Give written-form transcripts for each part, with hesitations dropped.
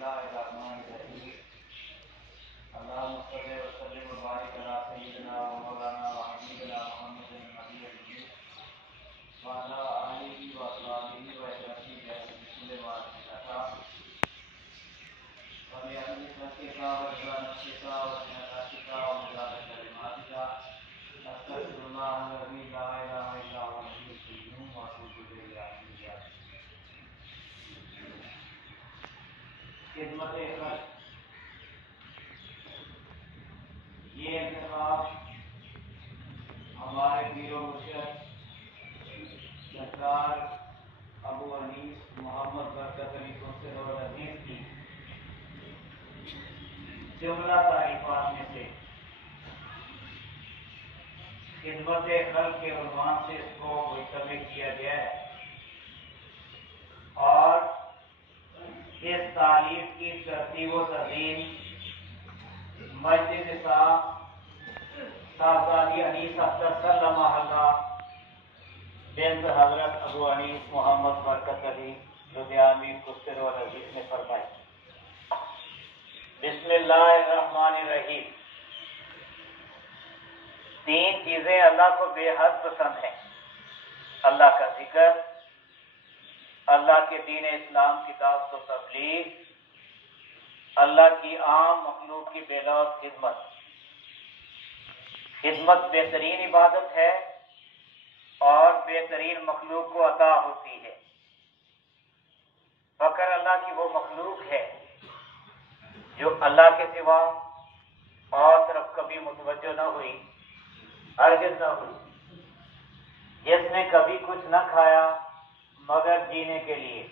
الله الرحمن الرحيم اللهم صل وسلم وبارك على سيدنا ومولانا وحبيبنا محمد النبي الأمي وعلى آله وأصحابه وأزواجه بكل ما أتى وبأهل خلقك ورضا نفسك وزناتك ومداد كلماتك أستغفر الله الذي لا إله إلا هو الحي القيوم وأتوب إليه خدمت خلق یہ انتخاب ہمارے پیر و مرشد سرکار ابو انیس محمد برکت علی قدس العزیز کی جملہ تعریفات میں سے خدمت خلق کے عنوان سے اس کو مجتمع کیا گیا ہے اور اس تعریف کی ترتیب و تنظیم مسجد نساء صاحبزادی انیس اختر سلمہ اللہ بنت حضرت ابو انیس محمد برکت علی لدھیانوی قدس العزیز نے فرمائی. بسم اللہ الرحمن الرحیم. تین چیزیں اللہ کو بے حد پسند ہیں: اللہ کا ذکر، اللہ کے دین اسلام کی دعوت و تبلیغ، اللہ کی عام مخلوق کی بے لوث خدمت. خدمت بہترین عبادت ہے اور بہترین مخلوق کو عطا ہوتی ہے. فقر اللہ کی وہ مخلوق ہے جو اللہ کے سوا اور طرف کبھی متوجہ نہ ہوئی، ہرگز نہ ہوئی، جس نے کبھی کچھ نہ کھایا مگر جینے کے لیے،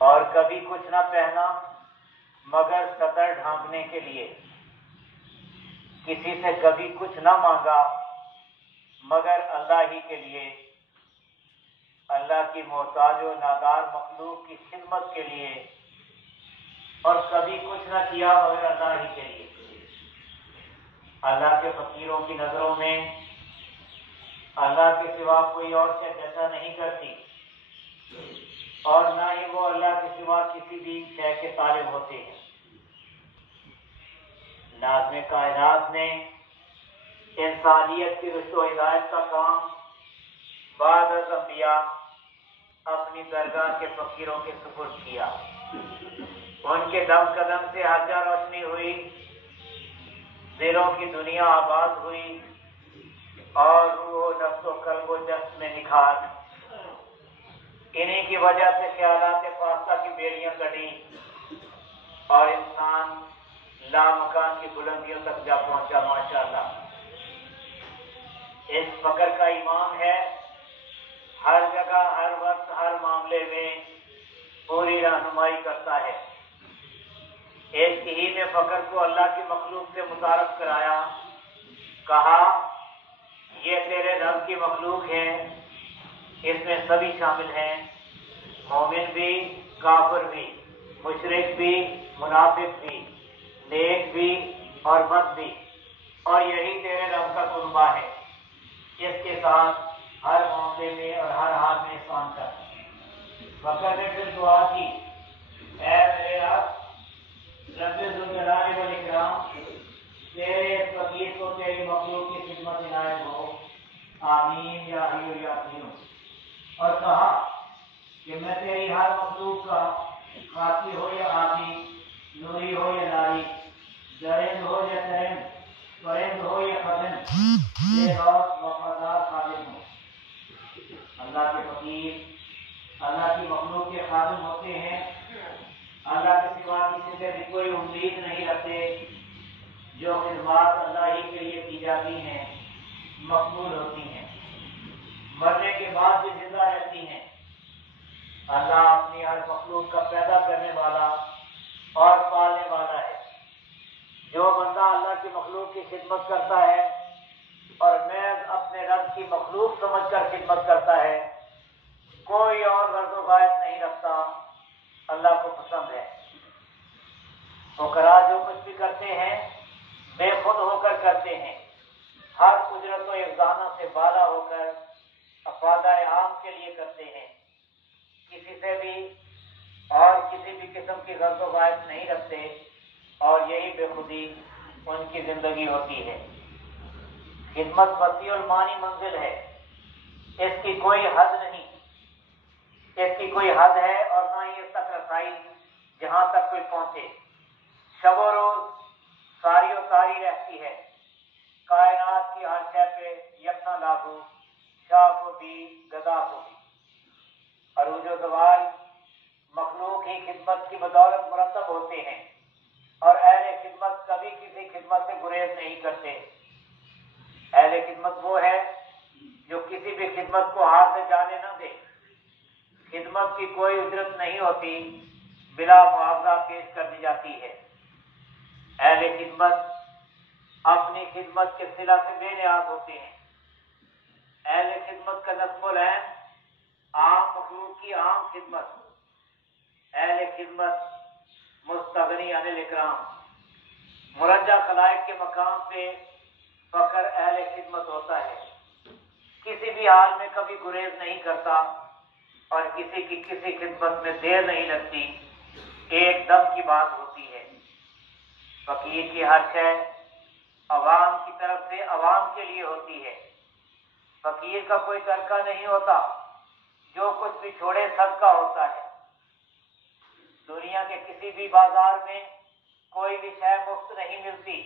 اور کبھی کچھ نہ پہنا مگر سطر ڈھانپنے کے لیے، کسی سے کبھی کچھ نہ مانگا مگر اللہ ہی کے لیے، اللہ کی محتاج و نادار مخلوق کی خدمت کے لیے، اور کبھی کچھ نہ کیا مگر اللہ ہی کے لیے. اللہ کے فقیروں کی نظروں میں اللہ کے سوا کوئی اور شے جیسا نہیں کرتی، اور نہ ہی وہ اللہ کے سوا کسی بھی شے کے طالب ہوتے ہیں. ناظم کائنات نے انسانیت کی رشد و ہدایت کا کام بعد از انبیاء اپنی درگاہ کے فقیروں کے سپرد کیا. ان کے دم قدم سے ہر جا روشنی ہوئی، دلوں کی دنیا آباد ہوئی، اور روح و نفس و قلب و جسم میں نکھار. انہی کی وجہ سے خیالات فاصلہ کی بیڑیاں کٹی اور انسان لامکان کی بلندیوں تک جا پہنچا. ماشاءاللہ. اس فقر کا امام ہے، ہر جگہ ہر وقت ہر معاملے میں پوری رہنمائی کرتا ہے. ایک ہی نے فقر کو اللہ کی مخلوق سے متعارف کرایا، کہا یہ تیرے رب کی مخلوق ہے، اس میں سبھی شامل ہیں، مومن بھی، کافر بھی، مشرک بھی، منافق بھی، نیک بھی اور بد بھی، اور یہی تیرے رب کا کنبہ ہے. اس کے ساتھ ہر معاملے میں اور ہر حال میں احسان کر. فقر نے پھر دعا کی، اے میرے رب رب ذوالجلال والاکرام، تیرے اس فقیر کو تیری مخلوق کی خدمت عنایت ہو، آمین یا حی یا قیوم. اور کہا کہ میں تیری ہر مخلوق کا، خاصی ہو یا عادی، نوری ہو یا ناری، درند ہو یا ترند، پرند ہو یا خزن، بے لوث وفادار خادم ہو. اللہ کے فقیر اللہ کی مخلوق کے خادم ہوتے ہیں، اللہ کے سوا کسی سے بھی کوئی امید نہیں رکھتے. جو خدمات اللہ ہی کے لیے کی جاتی ہیں مقبول ہوتی ہیں، مرنے کے بعد بھی زندہ رہتی ہیں. اللہ اپنی ہر مخلوق کا پیدا کرنے والا اور پالنے والا ہے. جو بندہ اللہ کی مخلوق کی خدمت کرتا ہے اور محض اپنے رب کی مخلوق سمجھ کر خدمت کرتا ہے، کوئی اور غرض و غایت نہیں رکھتا، اللہ کو پسند ہے. فقراء جو کچھ بھی کرتے ہیں بے خود ہو کر کرتے ہیں، ہر اجرت و افزانہ سے بالا ہو کر افادہ عام کے لیے کرتے ہیں. کسی سے بھی اور کسی بھی قسم کی غرض و غائب نہیں رکھتے اور یہی بے خودی ان کی زندگی ہوتی ہے۔ خدمت وسیع المانی منزل ہے، اس کی کوئی حد نہیں، اس کی کوئی حد ہے اور نہ ہی اس تک رسائی جہاں تک کوئی پہنچے۔ شب و روز ساری و ساری رہتی ہے، کائنات کی ہر شے پہ یکساں لاگو، شاہ کو بھی گدا کو بھی۔ عروج و زوال مخلوق ہی خدمت کی بدولت مرتب ہوتے ہیں اور اہل خدمت کبھی کسی خدمت سے گریز نہیں کرتے۔ اہل خدمت وہ ہے جو کسی بھی خدمت کو ہاتھ سے جانے نہ دے۔ خدمت کی کوئی اجرت نہیں ہوتی، بلا معاوضہ پیش کر دی جاتی ہے۔ اہل خدمت اپنی خدمت کے صلہ سے بے نیاز ہوتے ہیں۔ اہل خدمت کا نصب العین عام مخلوق کی عام خدمت، اہل خدمت مستغنی عن الاکرام، مرجع خلائق کے مقام پہ فخر اہل خدمت ہوتا ہے۔ کسی بھی حال میں کبھی گریز نہیں کرتا اور کسی کی کسی خدمت میں دیر نہیں لگتی، ایک دم کی بات ہوتی ہے۔ فقیر کی ہر شے عوام کی طرف سے عوام کے لیے ہوتی ہے۔ فقیر کا کوئی ترکہ نہیں ہوتا، جو کچھ بھی چھوڑے صدقہ ہوتا ہے۔ دنیا کے کسی بھی بازار میں کوئی بھی شے مفت نہیں ملتی،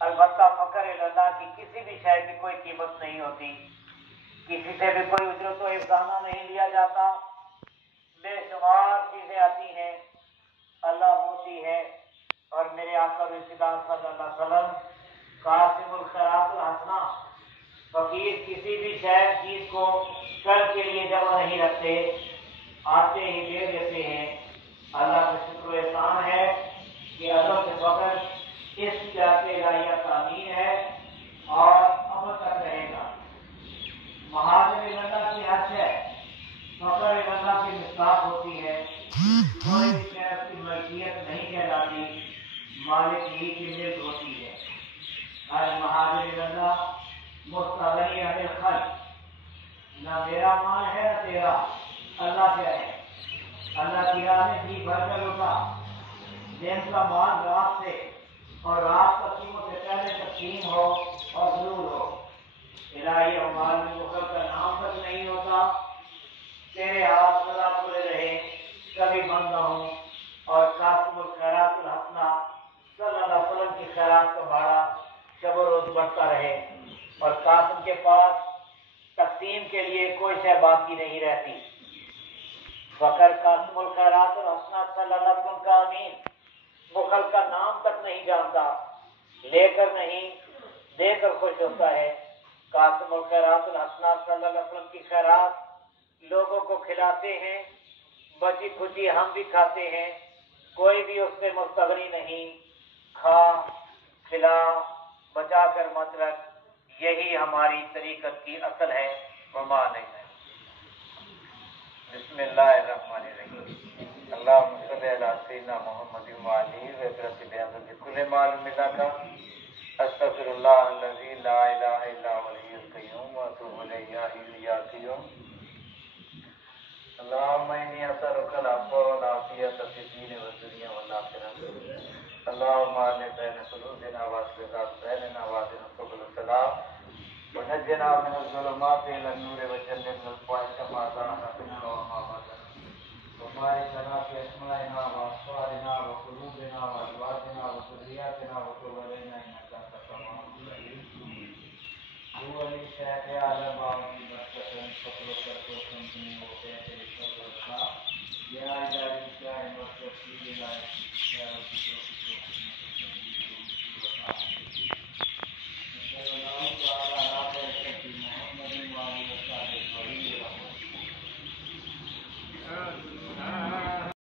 البتہ فقر اللہ کی کسی بھی شے کی کوئی قیمت نہیں ہوتی، کسی سے بھی کوئی اجرت و افزانہ نہیں لیا جاتا۔ بے شمار چیزیں آتی ہیں، اللہ موتی ہے اور میرے آقا رسول صلی اللہ علیہ وسلم قاسم الخیرات الحسنہ، فقیر کسی بھی چیز کو کل کے لیے جمع نہیں رکھتے، آتے ہی دے دیتے ہیں۔ اللہ کا شکر و احسان ہے کہ اللہ سے فقر اس جاتے الہیہ تعمیر ہے اور اب تک رہے گا۔ مہاجر اللہ کی حد ہے، فقر اللہ کی مصداق ہوتی ہے، کوئی بھی شے اس کی ملکیت نہیں کہلاتی، مالک ہی کی ملک ہوتی ہے۔ ہر مہاجر اللہ مستغنی عن الخلق، نہ میرا مال ہے نہ تیرا، اللہ کا ہے۔ اللہ کی راہ میں جی بھر کر اٹھا، دن کا مال رات سے اور رات تقسیموں سے پہلے تقسیم ہو اور ضرور ہو۔ الہی اعمال میں بخل کا نام تک نہیں ہوتا، تیرے ہاتھ سدا کھلے رہے، کبھی بند نہ ہوں، اور قاسم الخیرات الحسنہ صلی اللہ علیہ وسلم کی خیرات کا باڑا شب و روز بڑھتا رہے اور قاسم کے پاس تقسیم کے لیے کوئی شے باقی نہیں رہتی۔ فقر قاسم الخیرات الحسنہ صلی اللہ علیہ وسلم کا امین، بخل کا نام تک نہیں جانتا، لے کر نہیں دے کر خوش ہوتا ہے۔ قاسم الخیرات الحسنہ صلی اللہ علیہ وسلم کی خیرات لوگوں کو کھلاتے ہیں، بچی کھچی ہم بھی کھاتے ہیں، کوئی بھی اس پہ مستغنی نہیں۔ کھا کھلا بچا کر مت رکھ، یہی ہماری طریقت کی اصل ہے، وما نہیں ہے۔ بسم اللہ الرحمن الرحیم، اللہم صلی علی سیدنا محمد وعلی وبرکاتہ بحضرت کل معلوم لک، استغفر اللہ الذی لا الہ الا هو الحی القیوم واتوب الیہ یا حی یا قیوم۔ اللہم انی اسألک العفو والعافیۃ فی الدین والدنیا والآخرہ، اللہم الف بین قلوبنا واصلح ذات بیننا واہدنا سبل السلام ونجنا من الظلمات الى النور وجنبنا الفواحش ما ظهر منها وما بطن وبارك لنا في اسمائنا وابصارنا وقلوبنا وازواجنا وذرياتنا وتب علينا انك انت التواب الرحيم۔ هو للشافع على بعض بسطة فقر وكركم من وفاة